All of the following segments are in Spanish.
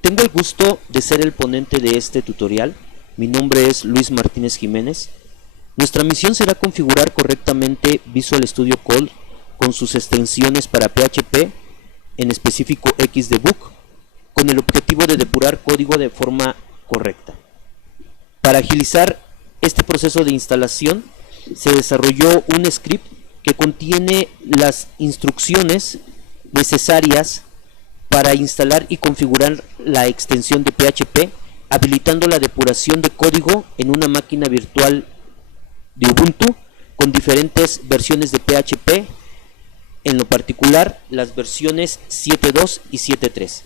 Tengo el gusto de ser el ponente de este tutorial. Mi nombre es Luis Martínez Jiménez. Nuestra misión será configurar correctamente Visual Studio Code con sus extensiones para PHP, en específico Xdebug, con el objetivo de depurar código de forma correcta. Para agilizar este proceso de instalación, se desarrolló un script que contiene las instrucciones necesarias para instalar y configurar la extensión de PHP, habilitando la depuración de código en una máquina virtual de Ubuntu con diferentes versiones de PHP, en lo particular las versiones 7.2 y 7.3.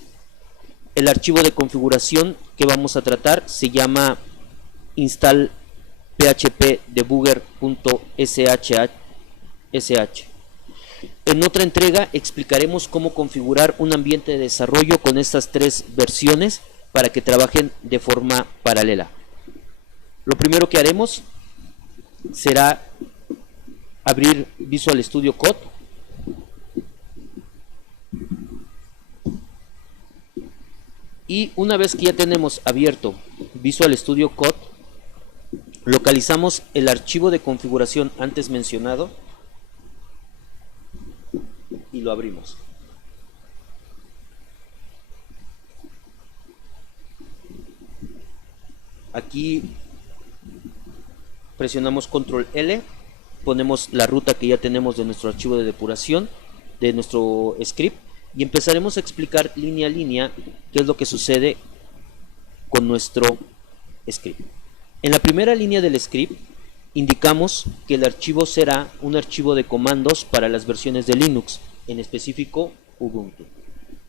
El archivo de configuración que vamos a tratar se llama install phpdebugger.sh. En otra entrega explicaremos cómo configurar un ambiente de desarrollo con estas tres versiones para que trabajen de forma paralela. Lo primero que haremos será abrir Visual Studio Code. Y una vez que ya tenemos abierto Visual Studio Code, localizamos el archivo de configuración antes mencionado y lo abrimos. Aquí presionamos Control L, ponemos la ruta que ya tenemos de nuestro archivo de depuración, de nuestro script, y empezaremos a explicar línea a línea qué es lo que sucede con nuestro script. En la primera línea del script indicamos que el archivo será un archivo de comandos para las versiones de Linux, en específico Ubuntu.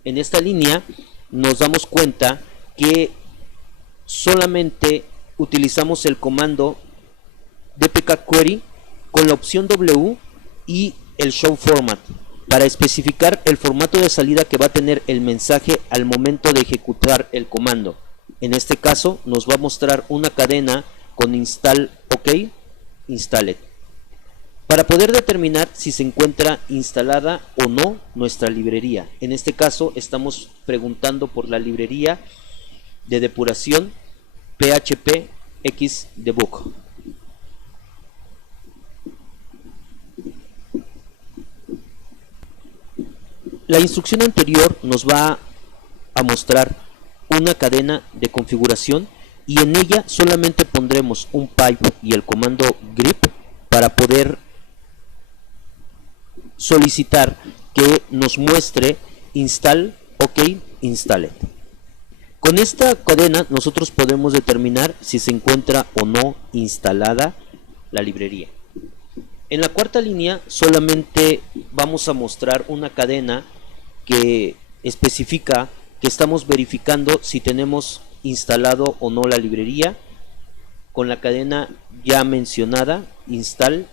En esta línea nos damos cuenta que solamente utilizamos el comando dpkquery con la opción W y el show format para especificar el formato de salida que va a tener el mensaje al momento de ejecutar el comando. En este caso nos va a mostrar una cadena con install OK, installed, para poder determinar si se encuentra instalada o no nuestra librería. En este caso estamos preguntando por la librería de depuración PHP Xdebug. La instrucción anterior nos va a mostrar una cadena de configuración y en ella solamente pondremos un pipe y el comando grep para poder solicitar que nos muestre install OK installed. Con esta cadena nosotros podemos determinar si se encuentra o no instalada la librería. En la cuarta línea solamente vamos a mostrar una cadena que especifica que estamos verificando si tenemos instalado o no la librería, con la cadena ya mencionada install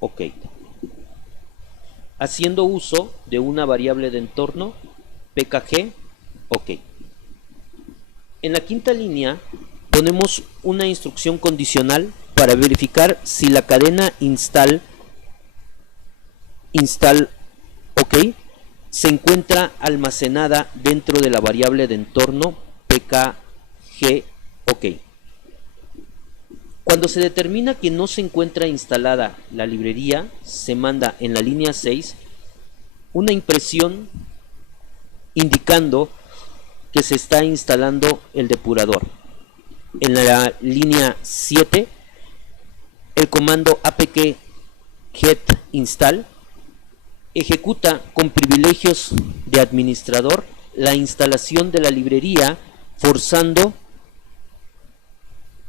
OK, haciendo uso de una variable de entorno pkg OK. En la quinta línea ponemos una instrucción condicional para verificar si la cadena install OK se encuentra almacenada dentro de la variable de entorno pkg OK. Cuando se determina que no se encuentra instalada la librería, se manda en la línea 6 una impresión indicando que se está instalando el depurador. En la línea 7, el comando apk get install ejecuta con privilegios de administrador la instalación de la librería, forzando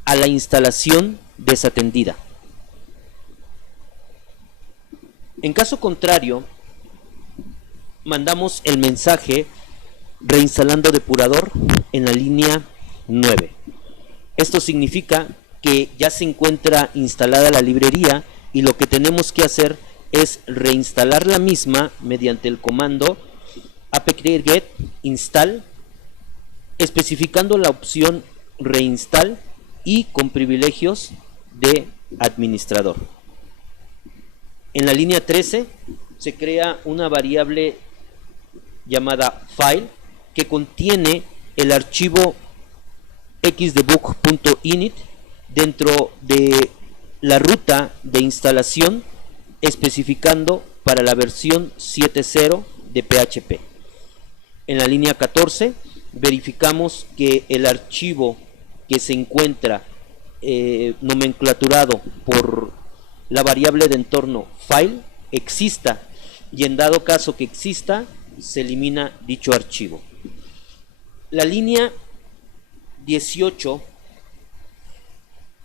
a la instalación desatendida. En caso contrario, mandamos el mensaje reinstalando depurador en la línea 9. Esto significa que ya se encuentra instalada la librería y lo que tenemos que hacer es reinstalar la misma mediante el comando apt-get install, especificando la opción reinstall y con privilegios de administrador. En la línea 13 se crea una variable llamada file que contiene el archivo xdebug.init dentro de la ruta de instalación, especificando para la versión 7.0 de PHP. En la línea 14 verificamos que el archivo que se encuentra nomenclaturado por la variable de entorno file exista, y en dado caso que exista, se elimina dicho archivo. La línea 18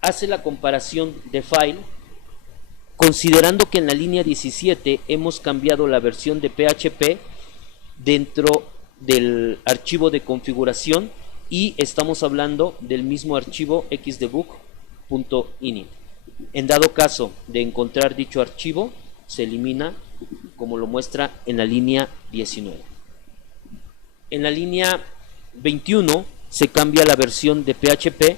hace la comparación de file, considerando que en la línea 17 hemos cambiado la versión de PHP dentro del archivo de configuración y estamos hablando del mismo archivo xdebug.init. En dado caso de encontrar dicho archivo, se elimina, como lo muestra en la línea 19. En la línea 21 se cambia la versión de PHP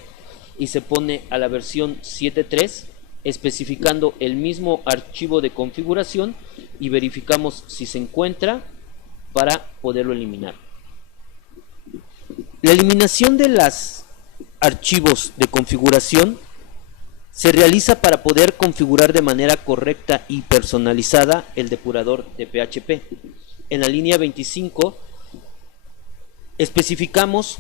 y se pone a la versión 7.3, especificando el mismo archivo de configuración, y verificamos si se encuentra para poderlo eliminar. La eliminación de los archivos de configuración se realiza para poder configurar de manera correcta y personalizada el depurador de PHP. En la línea 25 especificamos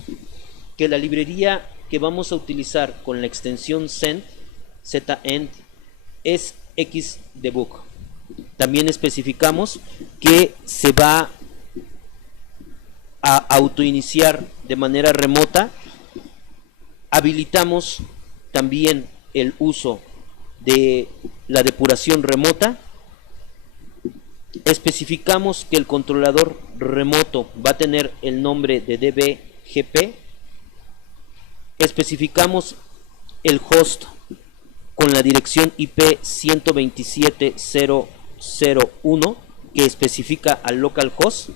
que la librería que vamos a utilizar con la extensión Zend es xdebug. También especificamos que se va a autoiniciar de manera remota. Habilitamos también el uso de la depuración remota. Especificamos que el controlador remoto va a tener el nombre de dbgp. Especificamos el host con la dirección IP 127.0.0.1 que especifica al localhost.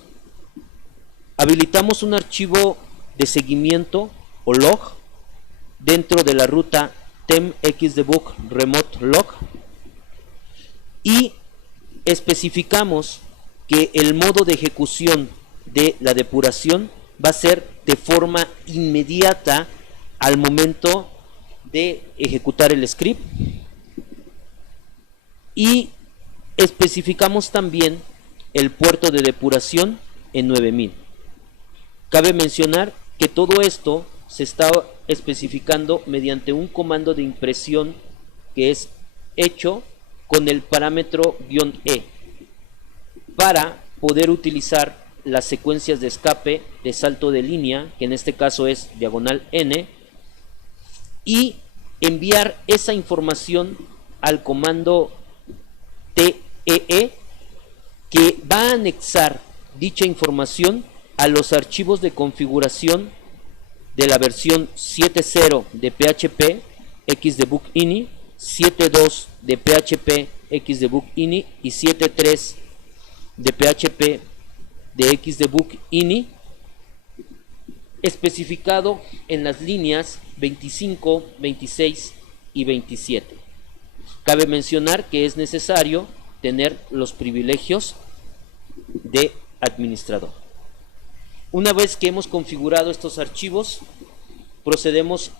Habilitamos un archivo de seguimiento o log dentro de la ruta temxdebug remote log, y especificamos que el modo de ejecución de la depuración va a ser de forma inmediata al momento de ejecutar el script, y especificamos también el puerto de depuración en 9000. Cabe mencionar que todo esto se está especificando mediante un comando de impresión que es hecho con el parámetro "-e" para poder utilizar las secuencias de escape de salto de línea, que en este caso es "-n", y enviar esa información al comando "-tee", que va a anexar dicha información a los archivos de configuración de la versión 7.0 de PHP xdebug.ini, 7.2 de PHP xdebug.ini y 7.3 de PHP de xdebug.ini, especificado en las líneas 25, 26 y 27. Cabe mencionar que es necesario tener los privilegios de administrador. Una vez que hemos configurado estos archivos, procedemos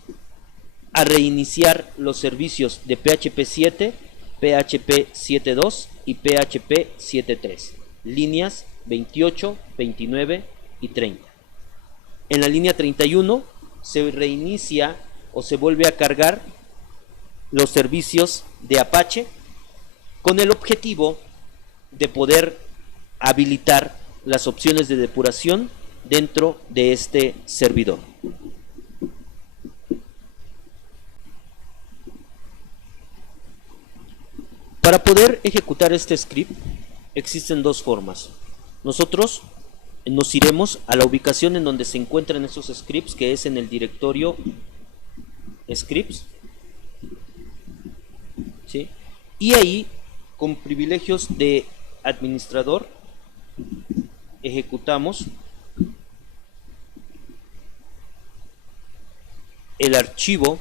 a reiniciar los servicios de PHP 7, PHP 7.2 y PHP 7.3, líneas 28, 29 y 30. En la línea 31 se reinicia o se vuelve a cargar los servicios de Apache con el objetivo de poder habilitar las opciones de depuración dentro de este servidor. Para poder ejecutar este script existen dos formas. Nosotros nos iremos a la ubicación en donde se encuentran esos scripts, que es en el directorio scripts, ¿sí? Y ahí, con privilegios de administrador, ejecutamos el archivo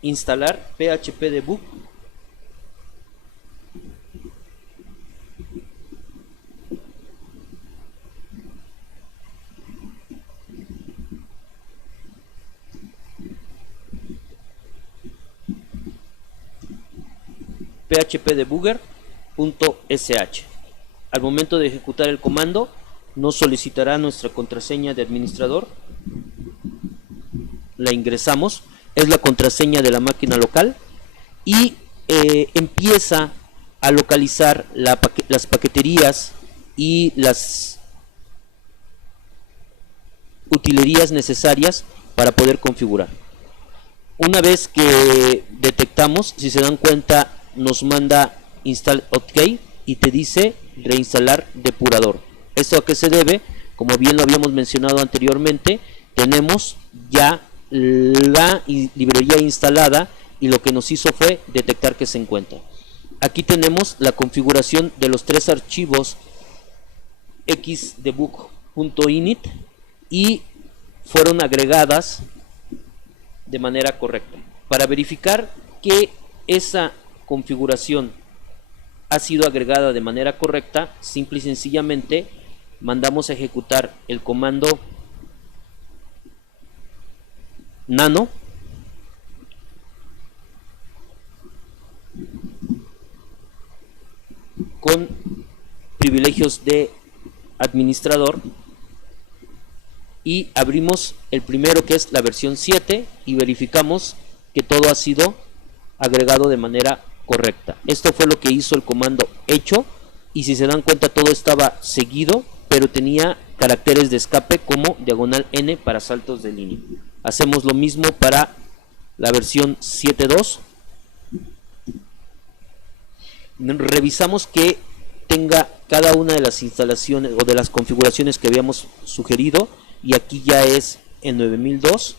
instalar php debug phpdebugger.sh. Al momento de ejecutar el comando, nos solicitará nuestra contraseña de administrador. La ingresamos, es la contraseña de la máquina local y empieza a localizar las paqueterías y las utilerías necesarias para poder configurar. Una vez que detectamos, si se dan cuenta, nos manda install OK y te dice reinstalar depurador. ¿Esto a qué se debe? Como bien lo habíamos mencionado anteriormente, tenemos ya la librería instalada y lo que nos hizo fue detectar que se encuentra. Aquí tenemos la configuración de los tres archivos xdebug.init y fueron agregadas de manera correcta. Para verificar que esa configuración ha sido agregada de manera correcta, simple y sencillamente mandamos a ejecutar el comando nano con privilegios de administrador y abrimos el primero, que es la versión 7, y verificamos que todo ha sido agregado de manera correcta. Esto fue lo que hizo el comando hecho, y si se dan cuenta todo estaba seguido, pero tenía caracteres de escape como /n para saltos de línea. Hacemos lo mismo para la versión 7.2. Revisamos que tenga cada una de las instalaciones o de las configuraciones que habíamos sugerido, y aquí ya es en 9002,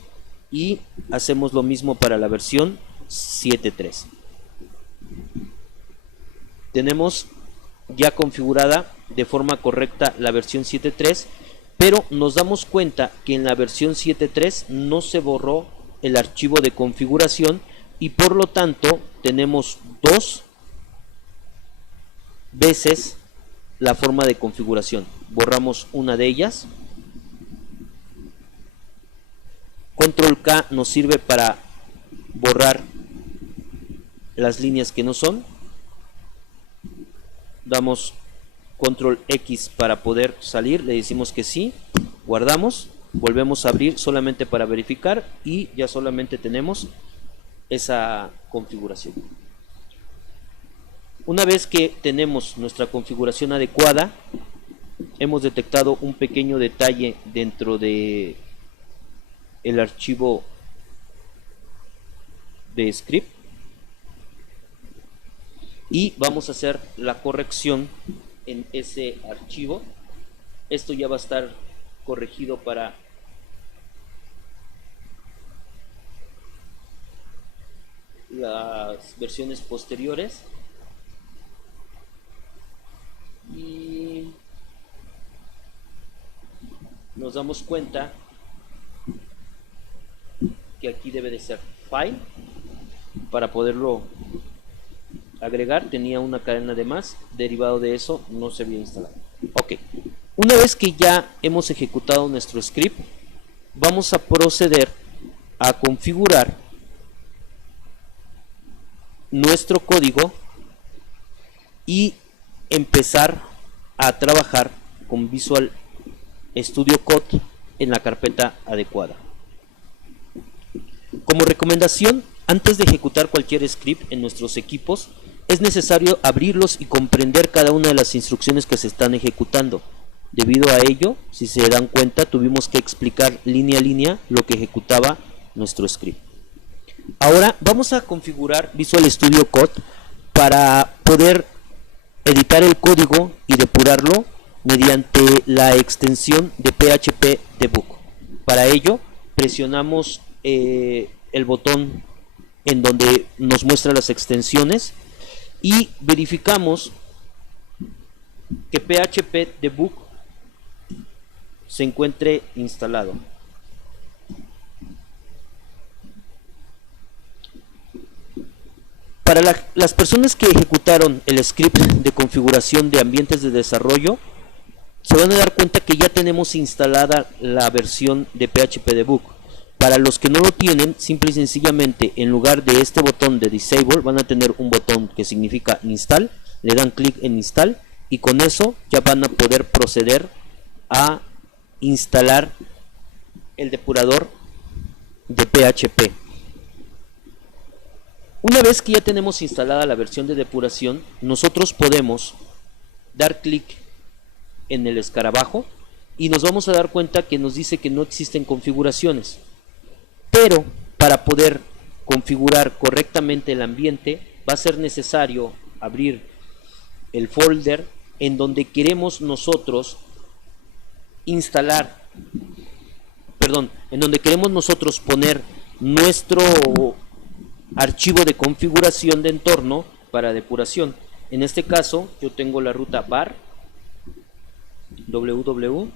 y hacemos lo mismo para la versión 7.3. Tenemos ya configurada de forma correcta la versión 7.3, pero nos damos cuenta que en la versión 7.3 no se borró el archivo de configuración, y por lo tanto tenemos dos veces la forma de configuración. Borramos una de ellas. Control K nos sirve para borrar las líneas que no son. Damos Control X para poder salir, le decimos que sí, guardamos, volvemos a abrir solamente para verificar y ya solamente tenemos esa configuración. Una vez que tenemos nuestra configuración adecuada, hemos detectado un pequeño detalle dentro de el archivo de script y vamos a hacer la corrección en ese archivo. Esto ya va a estar corregido para las versiones posteriores, y nos damos cuenta que aquí debe de ser file para poderlo agregar. Tenía una cadena de más, derivado de eso no se había instalado. Ok, una vez que ya hemos ejecutado nuestro script, vamos a proceder a configurar nuestro código y empezar a trabajar con Visual Studio Code en la carpeta adecuada. Como recomendación, antes de ejecutar cualquier script en nuestros equipos, es necesario abrirlos y comprender cada una de las instrucciones que se están ejecutando. Debido a ello, si se dan cuenta, tuvimos que explicar línea a línea lo que ejecutaba nuestro script. Ahora vamos a configurar Visual Studio Code para poder editar el código y depurarlo mediante la extensión de PHP Debug. Para ello, presionamos el botón en donde nos muestra las extensiones y verificamos que PHP Debug se encuentre instalado. Para las personas que ejecutaron el script de configuración de ambientes de desarrollo, se van a dar cuenta que ya tenemos instalada la versión de PHP Debug. Para los que no lo tienen, simple y sencillamente, en lugar de este botón de Disable, van a tener un botón que significa Install. Le dan clic en Install y con eso ya van a poder proceder a instalar el depurador de PHP. Una vez que ya tenemos instalada la versión de depuración, nosotros podemos dar clic en el escarabajo y nos vamos a dar cuenta que nos dice que no existen configuraciones. Pero para poder configurar correctamente el ambiente va a ser necesario abrir el folder en donde queremos nosotros en donde queremos nosotros poner nuestro archivo de configuración de entorno para depuración. En este caso yo tengo la ruta var www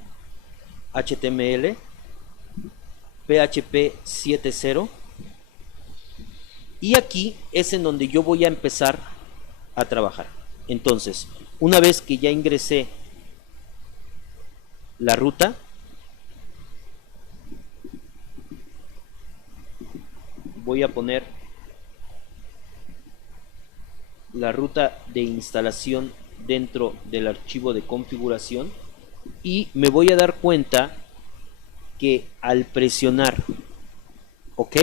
html php 70 y aquí es en donde yo voy a empezar a trabajar. Entonces, una vez que ya ingresé la ruta, voy a poner la ruta de instalación dentro del archivo de configuración y me voy a dar cuenta que al presionar OK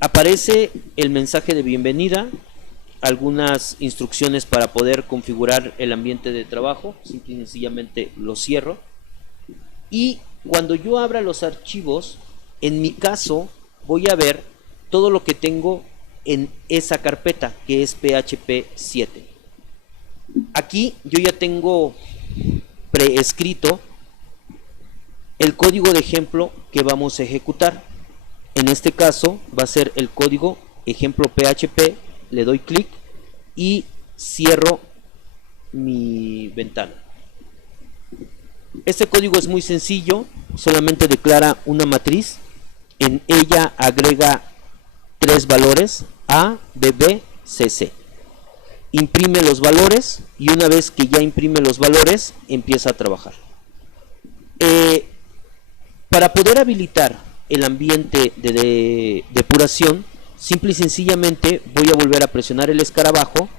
aparece el mensaje de bienvenida, algunas instrucciones para poder configurar el ambiente de trabajo. Simple y sencillamente lo cierro y cuando yo abra los archivos, en mi caso voy a ver todo lo que tengo en esa carpeta que es PHP 7. Aquí yo ya tengo preescrito el código de ejemplo que vamos a ejecutar. En este caso va a ser el código ejemplo PHP. Le doy clic y cierro mi ventana. Este código es muy sencillo, solamente declara una matriz, en ella agrega 3 valores A, B, B, C, C. Imprime los valores y una vez que ya imprime los valores empieza a trabajar. Para poder habilitar el ambiente de depuración, simple y sencillamente voy a volver a presionar el escarabajo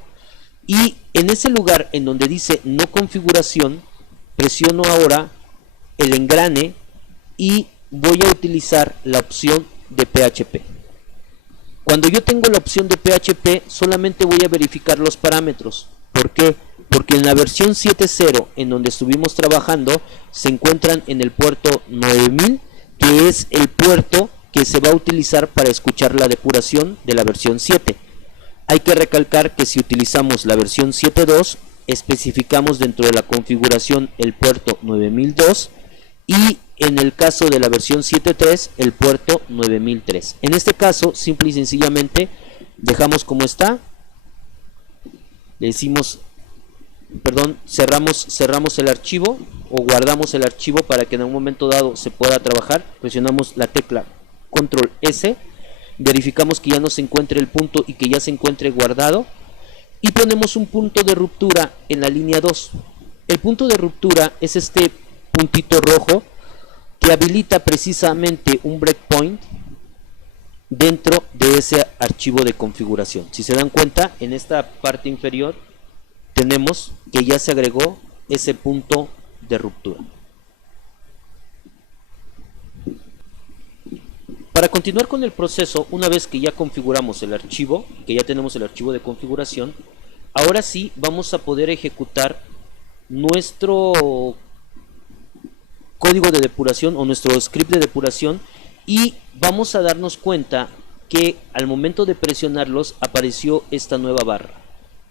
y en ese lugar en donde dice no configuración, presiono ahora el engrane y voy a utilizar la opción de PHP. Cuando yo tengo la opción de PHP, solamente voy a verificar los parámetros. ¿Por qué? Porque en la versión 7.0 en donde estuvimos trabajando se encuentran en el puerto 9000, que es el puerto que se va a utilizar para escuchar la depuración de la versión 7. Hay que recalcar que si utilizamos la versión 7.2, especificamos dentro de la configuración el puerto 9002 y en el caso de la versión 7.3 el puerto 9003. En este caso, simple y sencillamente dejamos como está, le decimos, cerramos el archivo o guardamos el archivo para que en un momento dado se pueda trabajar. Presionamos la tecla Control S, verificamos que ya no se encuentre el punto y que ya se encuentre guardado y ponemos un punto de ruptura en la línea 2. El punto de ruptura es este puntito rojo que habilita precisamente un breakpoint dentro de ese archivo de configuración. Si se dan cuenta, en esta parte inferior tenemos que ya se agregó ese punto de ruptura. Para continuar con el proceso, una vez que ya configuramos el archivo, que ya tenemos el archivo de configuración, ahora sí vamos a poder ejecutar nuestro código de depuración o nuestro script de depuración y vamos a darnos cuenta que al momento de presionarlos apareció esta nueva barra.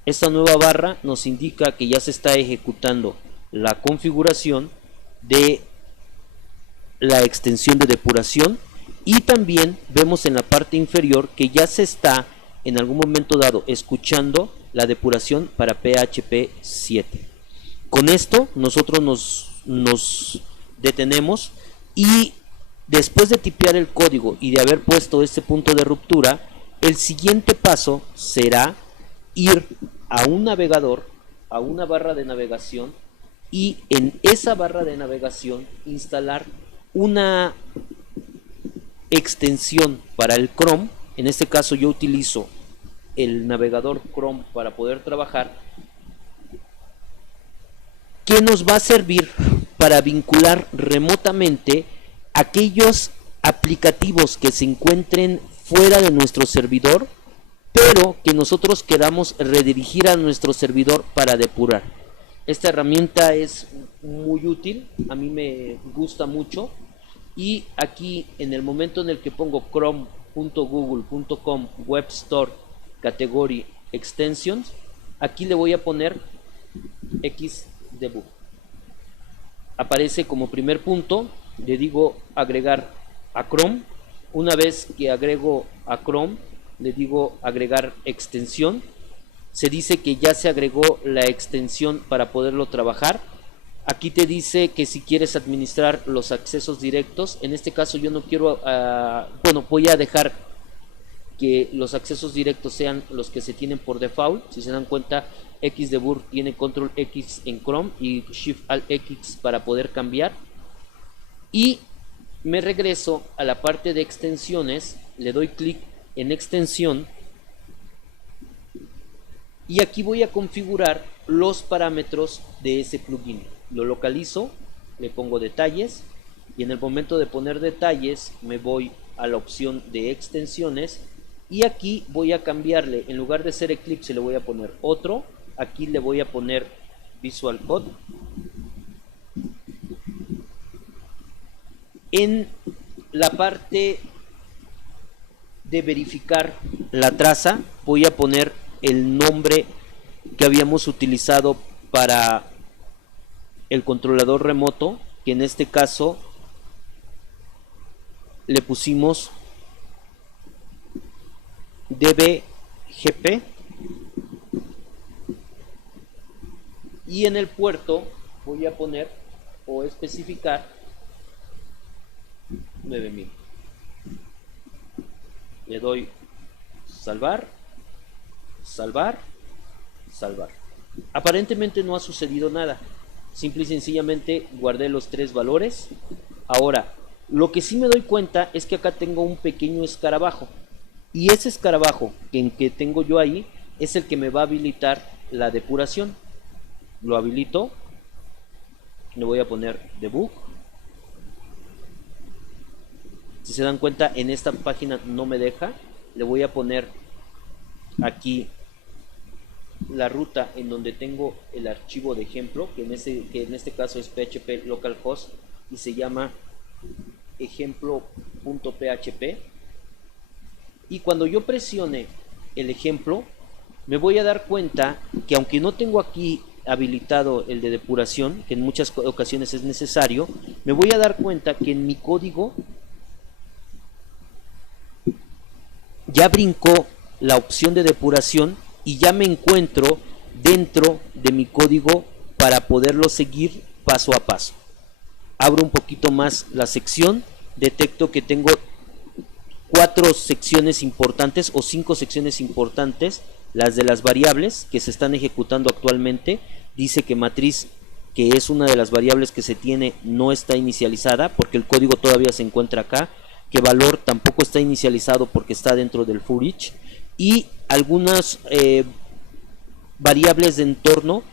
Esta nueva barra nos indica que ya se está ejecutando la configuración de la extensión de depuración y también vemos en la parte inferior que ya se está en algún momento dado escuchando la depuración para PHP 7. Con esto nosotros nos detenemos y después de tipear el código y de haber puesto este punto de ruptura, el siguiente paso será ir a un navegador, a una barra de navegación y en esa barra de navegación instalar una extensión para el Chrome. En este caso yo utilizo el navegador Chrome para poder trabajar, que nos va a servir para vincular remotamente aquellos aplicativos que se encuentren fuera de nuestro servidor, pero que nosotros queramos redirigir a nuestro servidor para depurar. Esta herramienta es muy útil, a mí me gusta mucho, y aquí en el momento en el que pongo chrome.google.com web store category extensions, aquí le voy a poner xdebug. Aparece como primer punto, le digo agregar a Chrome. Una vez que agrego a Chrome, le digo agregar extensión. Se dice que ya se agregó la extensión para poderlo trabajar. Aquí te dice que si quieres administrar los accesos directos, en este caso yo no quiero, bueno, voy a dejar que los accesos directos sean los que se tienen por default. Si se dan cuenta, xdebug tiene control X en Chrome y shift alt X para poder cambiar. Y me regreso a la parte de extensiones, le doy clic en extensión y aquí voy a configurar los parámetros de ese plugin. Lo localizo, le pongo detalles y en el momento de poner detalles me voy a la opción de extensiones y aquí voy a cambiarle, en lugar de ser Eclipse le voy a poner otro, aquí le voy a poner Visual Code. En la parte de verificar la traza voy a poner el nombre que habíamos utilizado para el controlador remoto, que en este caso le pusimos dbgp, y en el puerto voy a poner o especificar 9000. Le doy salvar, salvar, salvar. Aparentemente no ha sucedido nada, simple y sencillamente guardé los tres valores. Ahora, lo que sí me doy cuenta es que acá tengo un pequeño escarabajo, y ese escarabajo que tengo yo ahí es el que me va a habilitar la depuración. Lo habilito, le voy a poner debug. Si se dan cuenta, en esta página no me deja. Le voy a poner aquí la ruta en donde tengo el archivo de ejemplo, que en este caso es php localhost y se llama ejemplo.php. Y cuando yo presione el ejemplo, me voy a dar cuenta que aunque no tengo aquí habilitado el de depuración, que en muchas ocasiones es necesario, me voy a dar cuenta que en mi código ya brincó la opción de depuración y ya me encuentro dentro de mi código para poderlo seguir paso a paso. Abro un poquito más la sección, detecto que tengo 4 secciones importantes o 5 secciones importantes, las de las variables que se están ejecutando actualmente. Dice que matriz, que es una de las variables que se tiene, no está inicializada porque el código todavía se encuentra acá, que valor tampoco está inicializado porque está dentro del for each, y algunas variables de entorno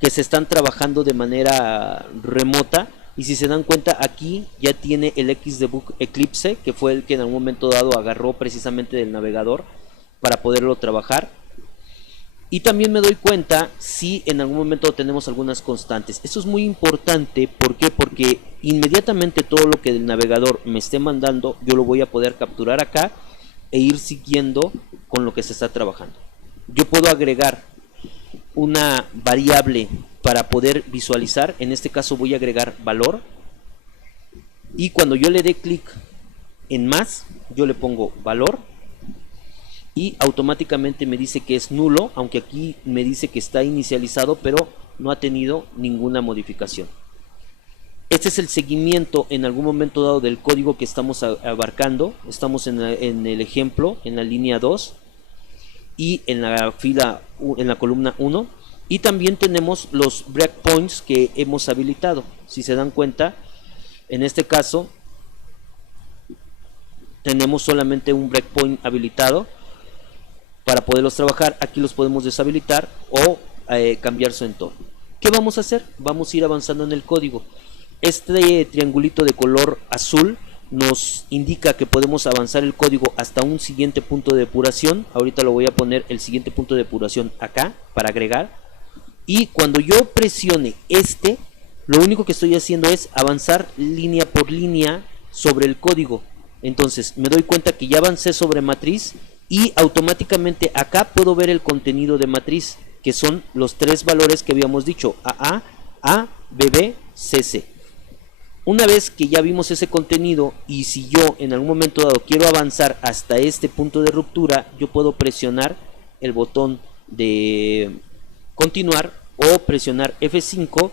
que se están trabajando de manera remota. Y si se dan cuenta, aquí ya tiene el xdebug Eclipse, que fue el que en algún momento dado agarró precisamente del navegador para poderlo trabajar. Y también me doy cuenta si en algún momento tenemos algunas constantes. Esto es muy importante. ¿Por qué? Porque inmediatamente todo lo que el navegador me esté mandando, yo lo voy a poder capturar acá e ir siguiendo con lo que se está trabajando. Yo puedo agregar una variable para poder visualizar. En este caso voy a agregar valor, y cuando yo le dé clic en más, yo le pongo valor y automáticamente me dice que es nulo, aunque aquí me dice que está inicializado, pero no ha tenido ninguna modificación. Este es el seguimiento en algún momento dado del código que estamos abarcando. Estamos en el ejemplo, en la línea 2 y en la columna 1. Y también tenemos los breakpoints que hemos habilitado. Si se dan cuenta, en este caso tenemos solamente un breakpoint habilitado para poderlos trabajar. Aquí los podemos deshabilitar o cambiar su entorno. ¿Qué vamos a hacer? Vamos a ir avanzando en el código. Este triangulito de color azul nos indica que podemos avanzar el código hasta un siguiente punto de depuración. Ahorita lo voy a poner el siguiente punto de depuración acá para agregar. Y cuando yo presione este, lo único que estoy haciendo es avanzar línea por línea sobre el código. Entonces me doy cuenta que ya avancé sobre matriz y automáticamente acá puedo ver el contenido de matriz, que son los tres valores que habíamos dicho: AA, A, BB, CC. Una vez que ya vimos ese contenido, y si yo en algún momento dado quiero avanzar hasta este punto de ruptura, yo puedo presionar el botón de continuar o presionar F5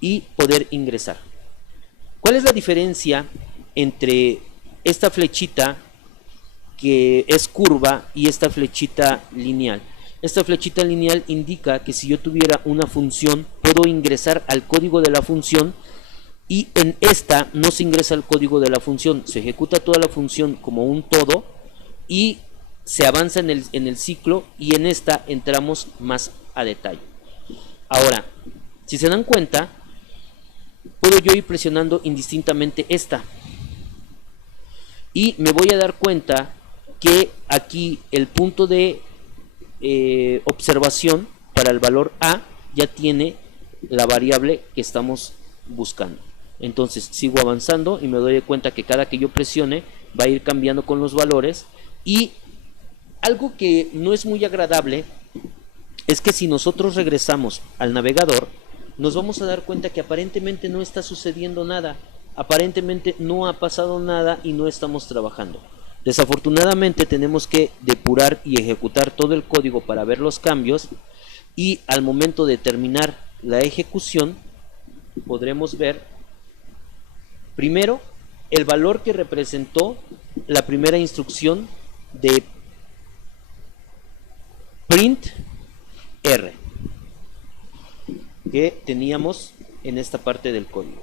y poder ingresar. ¿Cuál es la diferencia entre esta flechita que es curva y esta flechita lineal? Esta flechita lineal indica que si yo tuviera una función, puedo ingresar al código de la función, y en esta no se ingresa el código de la función, se ejecuta toda la función como un todo y se avanza en el ciclo, y en esta entramos más a detalle. Ahora, si se dan cuenta, puedo yo ir presionando indistintamente esta y me voy a dar cuenta que aquí el punto de observación para el valor A ya tiene la variable que estamos buscando. Entonces sigo avanzando y me doy cuenta que cada que yo presione va a ir cambiando con los valores. Y algo que no es muy agradable es que si nosotros regresamos al navegador, nos vamos a dar cuenta que aparentemente no está sucediendo nada, aparentemente no ha pasado nada y no estamos trabajando. Desafortunadamente tenemos que depurar y ejecutar todo el código para ver los cambios, y al momento de terminar la ejecución podremos ver primero el valor que representó la primera instrucción de print R que teníamos en esta parte del código,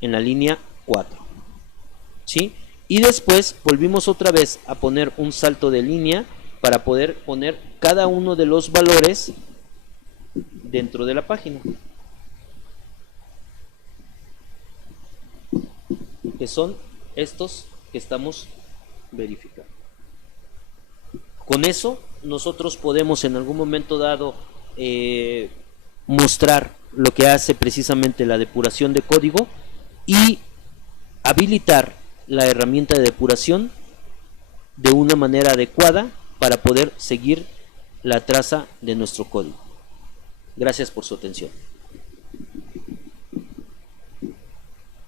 en la línea 4, ¿sí? Y después volvimos otra vez a poner un salto de línea para poder poner cada uno de los valores dentro de la página, que son estos que estamos verificando. Con eso nosotros podemos en algún momento dado mostrar lo que hace precisamente la depuración de código y habilitar la herramienta de depuración de una manera adecuada para poder seguir la traza de nuestro código. Gracias por su atención.